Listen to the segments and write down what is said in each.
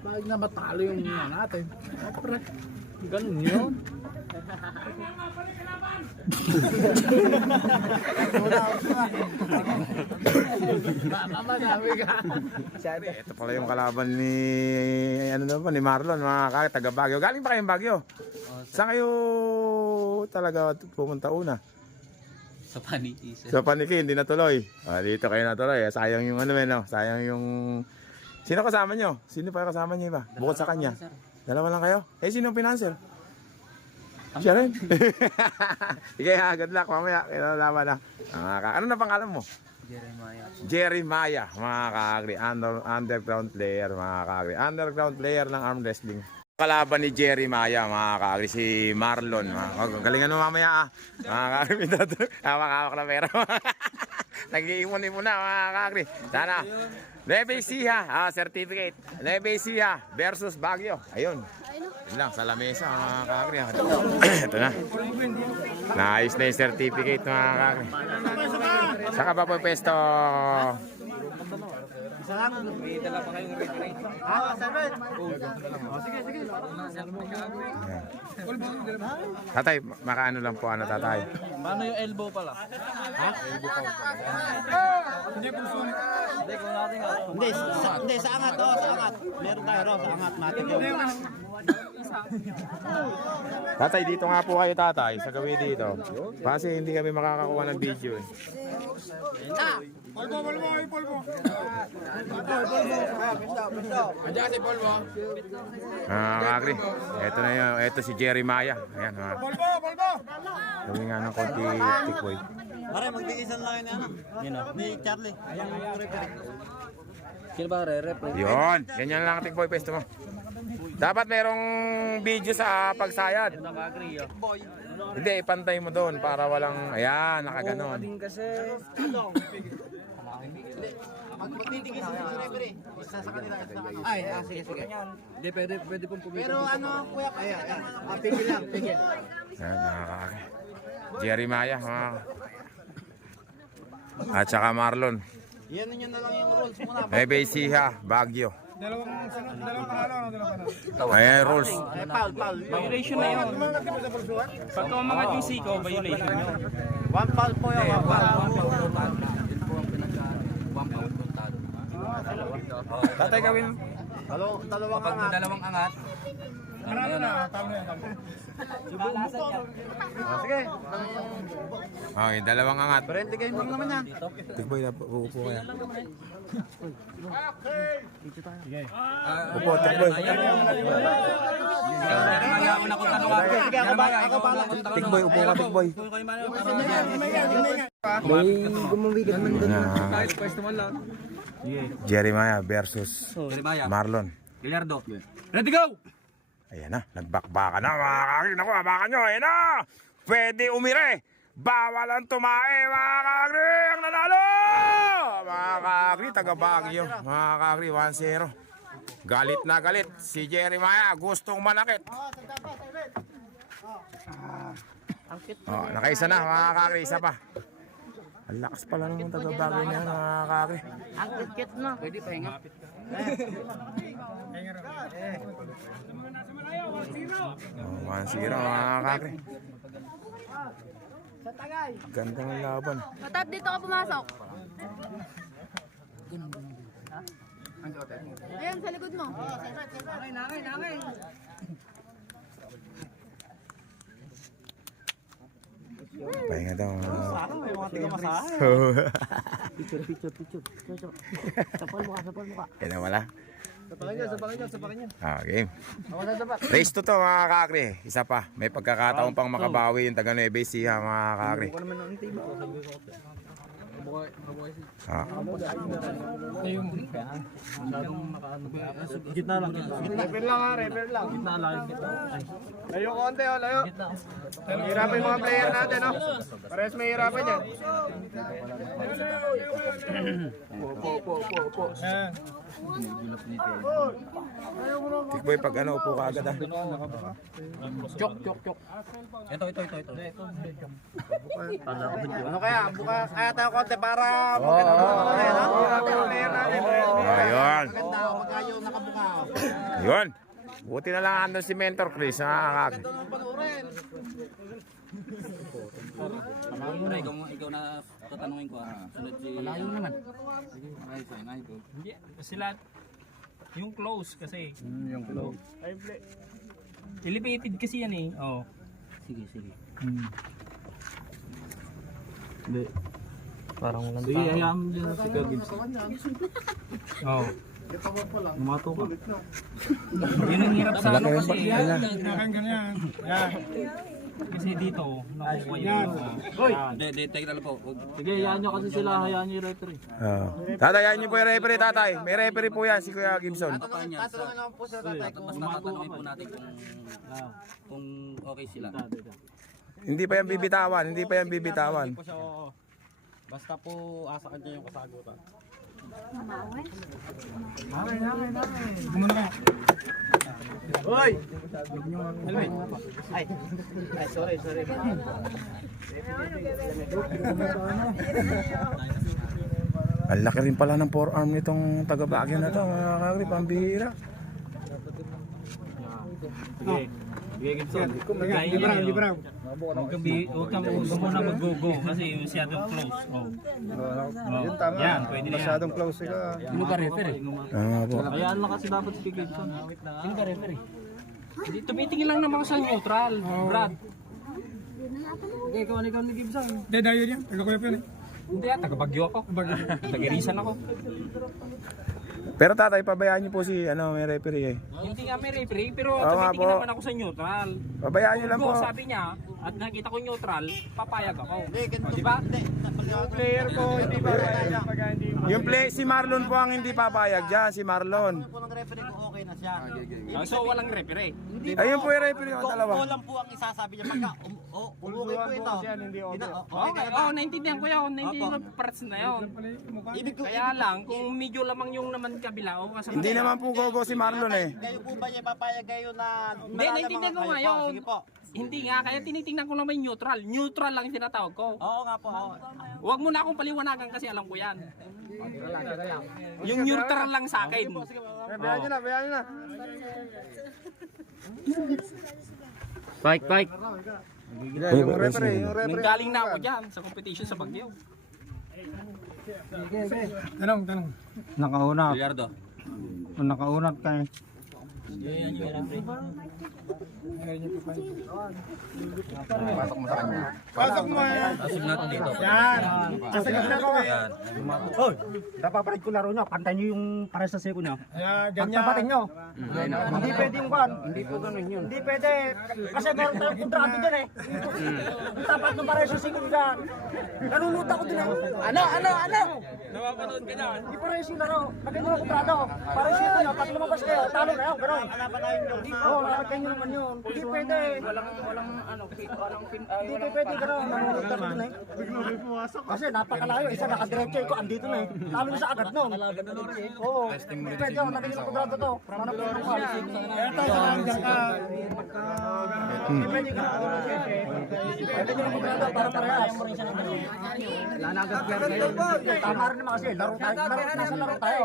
Bakit na matalo yung natin? Siyempre. Ganun yun. Ito pala yung kalaban ni ni Marlon, mga kakri, taga Baguio. Galing pa kayong Baguio? Saan kayo talaga pumunta una? Sa Paniki. Sa Paniki, hindi natuloy. Dito kayo natuloy. Sayang yung sayang yung... Sino kasama nyo? Sino pa kasama nyo iba? Bukod sa kanya. Dalawa lang kayo? Sino ang pinanser? Siya rin. Sige ha, good luck mamaya. Kinalaman na. Ano na pangalan mo? Jeremiah, mga kakri. Underground player, mga kakri. Underground player ng arm wrestling. Kalaban ni Jeremiah, mga kakri. Si Marlon. Galingan mo mamaya mga kakri. Hawak-hawak na pera. Nag-iimon-imon na, mga kakri. Sana. Lebesia, certificate. Lebesia versus Baguio. Ayun. Yun lang, sa lamesa, mga kakri. Ito na. Naayos na yung certificate, mga kakri. Saka pa po yung pesto. May dala pa kayong referee. Sige. Tatay, makaano lang po, tatay. Paano yung elbow pala? Ha? Hindi po sulit. Hindi, kung natin Hindi, sa angat, sa angat. Meron tayo sa angat natin. Tatay, dito nga po kayo, tatay, sa gawin dito. Kasi hindi kami makakakuha ng video. Polvo. Andiyan si Polvo. Kakri, eto na yun. Eto si Jeremiah. Ayan, Polvo. gawin nga ng konti tikboy. Pare, magtigisan lang yun ni Charlie. Sino ba re-rep? Yun, ganyan lang tikboy pesto mo. Dapat merong video sa pagsayad. Hindi, ipantay mo doon para walang, ayan, nakaganon. Kasi Magtigisan lang yung referee. Isa sa kanila, isa sa kanila. Ay, sige. hindi pwede pong pumitin. Pero kuya, pigil lang. Ayan, nakakaki. Jeremiah, at saka Marlon. Yan nyo na lang yung rules muna. Ebesiha, Baguio. Dalawang panalo. Ayan, rules. Foul. Violation na yun. Pagka umangat yung siko, violation yun. One foul po yun. One foul. Tatay gawin. Dalawang Pag angat. dalawang angat, Panalo na. Tama yan. Sige. Okay, dalawang angat. Friendly game lang naman yan. Tikboy, uupo kaya. Upo, tikboy. Tikboy, upo ka, tikboy. Jeremiah versus Marlon. Gallardo. Ready go! Ayan na, nagbakbaka na mga kakri. Naku, abakan nyo, ayan na! Pwede umire! Bawal ang tumae, mga kakri! Ang nanalo! Mga kakri, taga Baguio. Mga kakri, 1-0. Galit na galit. Si Jeremiah, gustong manakit. Nakaisa na, mga kakri, isa pa. Ang lakas pala ng taga Baguio niya, mga kakri. Ang kit na. Pwede pahinga. 1-0 mga kakri. Ganda ng laban. Matap, dito ka pumasok. Ayan, sa likod mo. Pahinga daw. May mga tingamasahe. Picture. Sapal mo ka. Yan na wala. Sapakin niya. Game. Race to mga kakri. Isa pa. May pagkakataon pang makabawi yung taga Nueva Ecija mga kakri. Gitna lang. Refer lang. Gitna lang. Layo konti, layo. Hirapan yung mga player natin, no? Parehas may hirapan yan. Po. Tikboy, pag ano, upo ka agad ah. Ano kaya? Buka kaya tayo konti para maganda yung player natin. Ayun. Maganda, magayo nakabuka. Yun. Buti na lang andun si Mentor Chris. Nakakagad. Ito naman panoorin. Ikaw na tatanungin ko. Sunod si... Malayo naman. Ay, ay, Hindi, sila, yung close kasi. yung flow. Elevated kasi yan eh. Oh. Sige, sige. Hindi. Parang walang Sige, hayaan mo dyan si Kuya Gibbs. Oh. Lumato ka. Yun ang hirap sa ano kasi. Ganyan. Yan. Kasi dito, nakukuha yung Hindi, take na lang po. Sige, hayaan nyo kasi sila, hayaan nyo yung referee. Tatay, yan niyo po yung referee, tatay. May referee po yan, si Kuya Gibson. Tatanungin naman po sila tatay kung Mas matatanungin po natin kung okay sila. Hindi pa yan bibitawan, hindi pa yan bibitawan. Basta po asa ka dyan yung kasagutan. Hoy! Ay, sorry. Ang laki rin pala ng forearm nitong taga-Baguio na to, mga kagrip, ang bihira. Sige. Sige, Gibson. Kaya yun yun. Huwag kang muna mag-go-go kasi masyadong close. Oh. Yun tama. Yan, pwede na yan. Masyadong close sila. Sino ka referee? Po. Hayaan lang kasi dapat si Gibson. Sino ka referee? Hindi, tumitingin lang naman ako sa neutral, Brad. Okay, ikaw ni Gibson. Hindi, dahil yan. Taga-kuya po yun eh. Hindi, taga-Bagyo ako. Taga-Irisan ako. Pero tatay, pabayaan niyo po si may referee eh. Hindi nga may referee, pero Oo nga tumitingin po. naman ako sa neutral. Pabayaan niyo lang po. Kung sabi niya, at nakita ko neutral, papayag ako. Di ba? Player ko, hindi ba kaya pag hindi Yung play, si Marlon po ang hindi papayag dyan, si Marlon. po ng referee ko okay na siya. So walang referee. Ayun po yung referee ng dalawa. Ko lang po ang isasabi niya pagka okay po ito. hindi okay. Okay Okay, ka ba? naintindihan ko yun. Naintindihan ko yung parts na yun. Ibig ko Kaya lang, kung medyo lamang yung naman kabila, o kasama. Hindi naman po gogo si Marlon eh. kayo po ba niya papayag kayo na Hindi, naintindihan ko nga yun. Sige po. Hindi nga, kaya tinitingnan ko naman yung neutral. Neutral lang yung tinatawag ko. Oo nga po. Oo. Huwag mo na akong paliwanagan kasi alam ko yan. Yung neutral lang sa akin. Bayaan nyo na. Bike. Yung referee. Nanggaling na ako dyan sa competition sa Baguio. Tanong. Nakauna. Bilyardo. Nakaunat kayo. Pasok mo yan. Asig natin dito. Yan. Sasagot na ako. Hoy, napapalit ko laro nyo. Pantay nyo yung para sa seko nyo. Ganyan. Pagtapatin nyo. Hindi pwede yung kwan. Hindi po ganun yun. Hindi pwede. Kasi meron tayong kontrado dyan eh. Yung tapat ng para sa seko dyan. Nanuluta ko din eh. Ano? Napapanood ka dyan. Hindi para yung laro. Lagyan nyo ng kontrado. Para yung seko nyo. Pag lumabas kayo, talo kayo. Ganon. Oo, lalagyan nyo naman yun. Hindi pwede. Hindi pwede ganon. Nanuluta ko din eh. Kasi napakalayo. Isa nakadiretso ko. Andito na eh. Talo nyo sa agad nun. Oo. Hindi pwede. Lagyan nyo ng kontrado to. Manap ko ng kwan. Hindi pwede ka. Pwede nyo ng kontrado para parehas. Tama rin naman kasi. Laro tayo. Nasa laro tayo.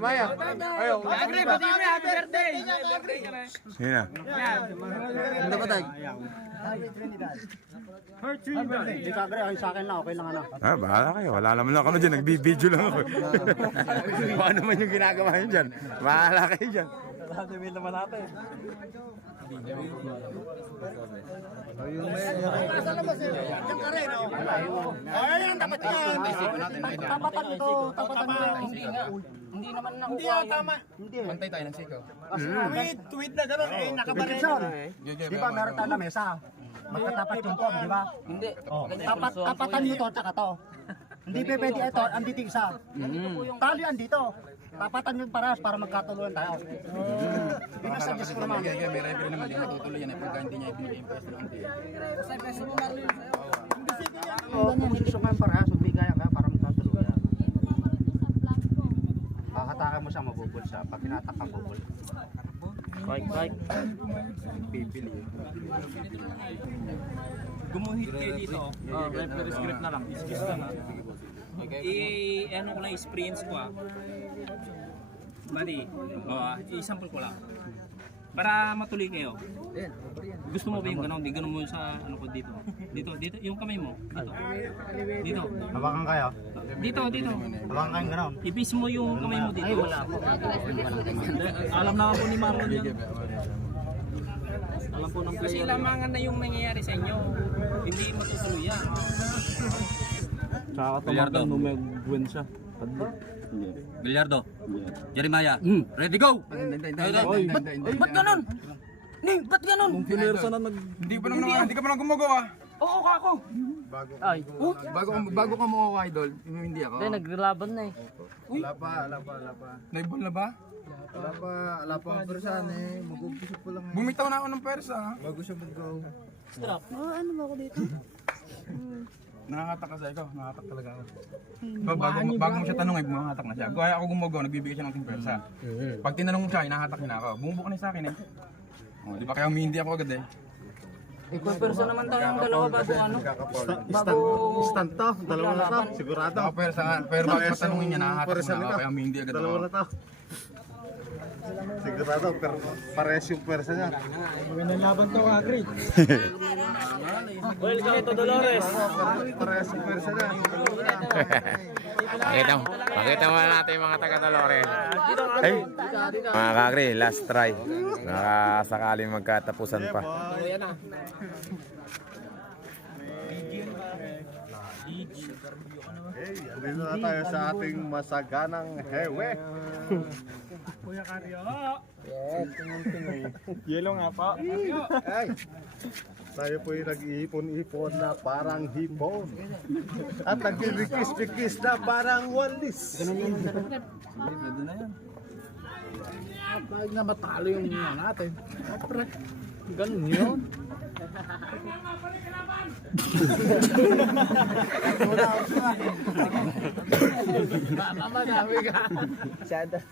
Maya. Ayaw. Happy birthday! Yun na. Hindi ba tayo? Hindi ka agree. Sa akin lang. Okay lang ano. Bahala kayo. Wala naman lang kami dyan. Nagbibideo lang ako. Kung ano man yung ginagawa nyo dyan. Bahala kayo dyan. Ayan, dapat yan. Tapatan ito. Tapatan mo. Hindi naman nakukuha. Hindi tama. Hindi. Pantay tayo ng sikaw. Tweet na gano'n. Nakabarin. Di ba meron tayo na mesa? Magkatapat yung pom, di ba? Hindi. Tapatan nyo to at saka to. Hindi pa pwede ito, andito isa. Tali andito. Tapatan nyo parehas para magkatuluyan tayo. Pinasuggest ko naman. May referee naman din natutuloy yan pagka hindi niya ibinigay yung pwesto ng Kung gusto kayo parehas, hindi kaya mo siya, mabubol siya. Pag tinatak kang bubol. Bike. Pipili. Gumuhit kayo dito. Referee script na lang. Iskis na lang. Ano ko lang experience ko Bali, i-sample ko lang. Para matuloy kayo. Gusto mo ba yung gano'n? Di gano'n mo sa ano ko dito. Dito, yung kamay mo. Dito. Hawakan kayo. Dito. Hawakan kayong gano'n. Ipis mo yung kamay mo dito. Ay, wala ako. Alam na po ni Marlon yan. Alam po ng Kasi player. lamangan na yung nangyayari sa inyo. Hindi matutuloy yan. Nakakatamakal nung may win siya. Gallardo. Jeremiah. Ready go! Ba't ganun? Ning, ba't ganun? Nung pinersa na nag... Hindi ka pa nang gumagawa. Oo ka ako. Ay. Bago ka mo ako, idol. Hindi ako. Hindi, naglalaban na eh. Wala pa. Naibon na ba? Wala pa ang persan eh. Mag-umpisa pa lang. Bumitaw na ako ng persa. Bago siya mag-go. Ano ba ako dito? Nakakatak kasi ikaw. Nakakatak talaga ako. Bago mo siya tanongin, bumahatak na siya. Kaya ako gumagawa, nagbibigay siya ng ting persa. Pag tinanong mo siya, inahatak niya na ako. Bumubo ka na sa akin eh. Oh, di ba kaya hindi ako agad eh. Persa naman tayo yung dalawa bago ano. Instant to. Dalawa na to. Sigurado. Nakapersa nga. Pero bago matanongin niya, nahahatak Persa na ako. nila. Kaya hindi agad Dalawa ako. na to. Sigurado. Pero pares yung persa niya. Well, ito Dolores. Pares yung persa niya. Pakita mo na natin yung mga taga-Dolores. Ay, mga kagri, last try. Nakasakaling magkatapusan pa. Okay, dito na tayo sa ating masaganang hewe. Yellow nga pa. Ay, tayo po yung nag-iipon-ipon na parang hipon. At nag-rikis-rikis na parang walis. Pag na matalo yung natin. Ganun yun. Madami ka.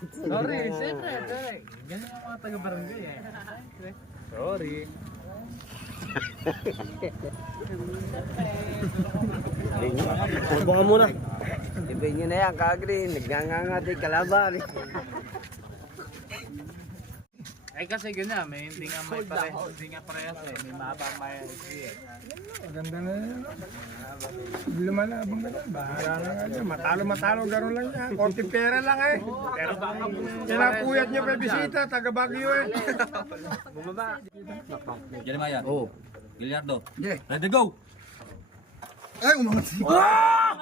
Sorry, siyempre. Ganun ang mga taga-barangay eh. Sorry. Baka muna. Ibig nyo na yan, kagri. Nagngangangati kalaban. Ay kasi ganyan, may hindi nga may parehas, hindi nga parehas eh. May mahaba may eh. Maganda na yan. Lumalabang ka na. Bahala na nga dyan. Matalo, gano'n lang yan. Konti pera lang eh. Pero pinapuyat niyo pa bisita, taga Baguio eh. Jeremiah. Gallardo. Ready go!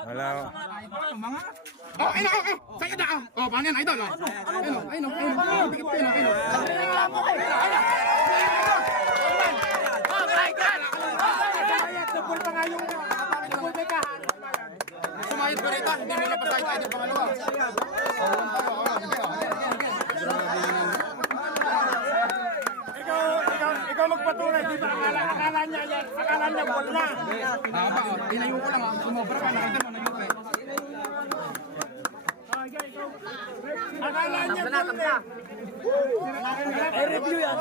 Wala. Oh, ayun, sa'yo na, oh, paano yan, idol, oh. Ayun, tikip ko yun, ayun. Sumayad ko rito, hindi mo napasay tayo ng pangalawa. Ikaw magpatunay, di ba? Akala niya bol na. Tinayo ko lang, sumobra ka, nakita mo, nayo eh. Akala niya bol na. I-review yan.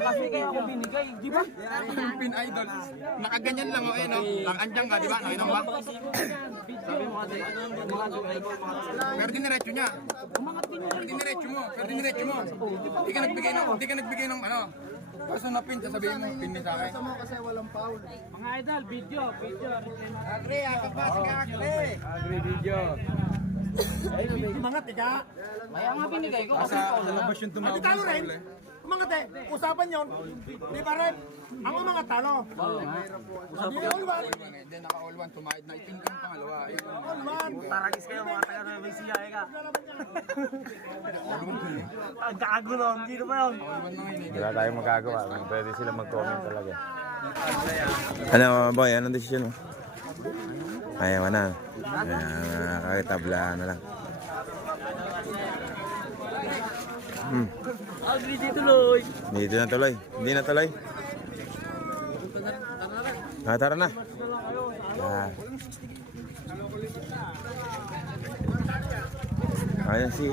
Kasi kaya ako binigay, di ba? Pin idol, nakaganyan lang, oh, ayun, oh. Andiyan ka, di ba? Nakita mo ba? Pero diniretso niya. Pero diniretso mo. Di ka nagbigay ng ano. Kaso na pin, sasabihin mo, pin din sa akin. Mga idol, video. Mga tiga. Kaya nga binigay ko kasi Sa labas yung tumawag ng foul eh. Mga te, usapan yon. Di ba rin? Ang mga talo. Hindi na ulwan. Hindi, naka-all one, tumahid na ipin ka ng pangalawa. Ayun, Ulwan. Taragis kayo mga taga na may siya ka. Ang gago nun, hindi naman yun. wala tayong magagawa. Pwede sila mag-comment talaga. Ano, boy? Anong desisyon mo? Ayaw na. Kakitabla na lang. Agree dito, Loy. Dito na tuloy. Hindi na tuloy. Tara na. Yan. Ayan si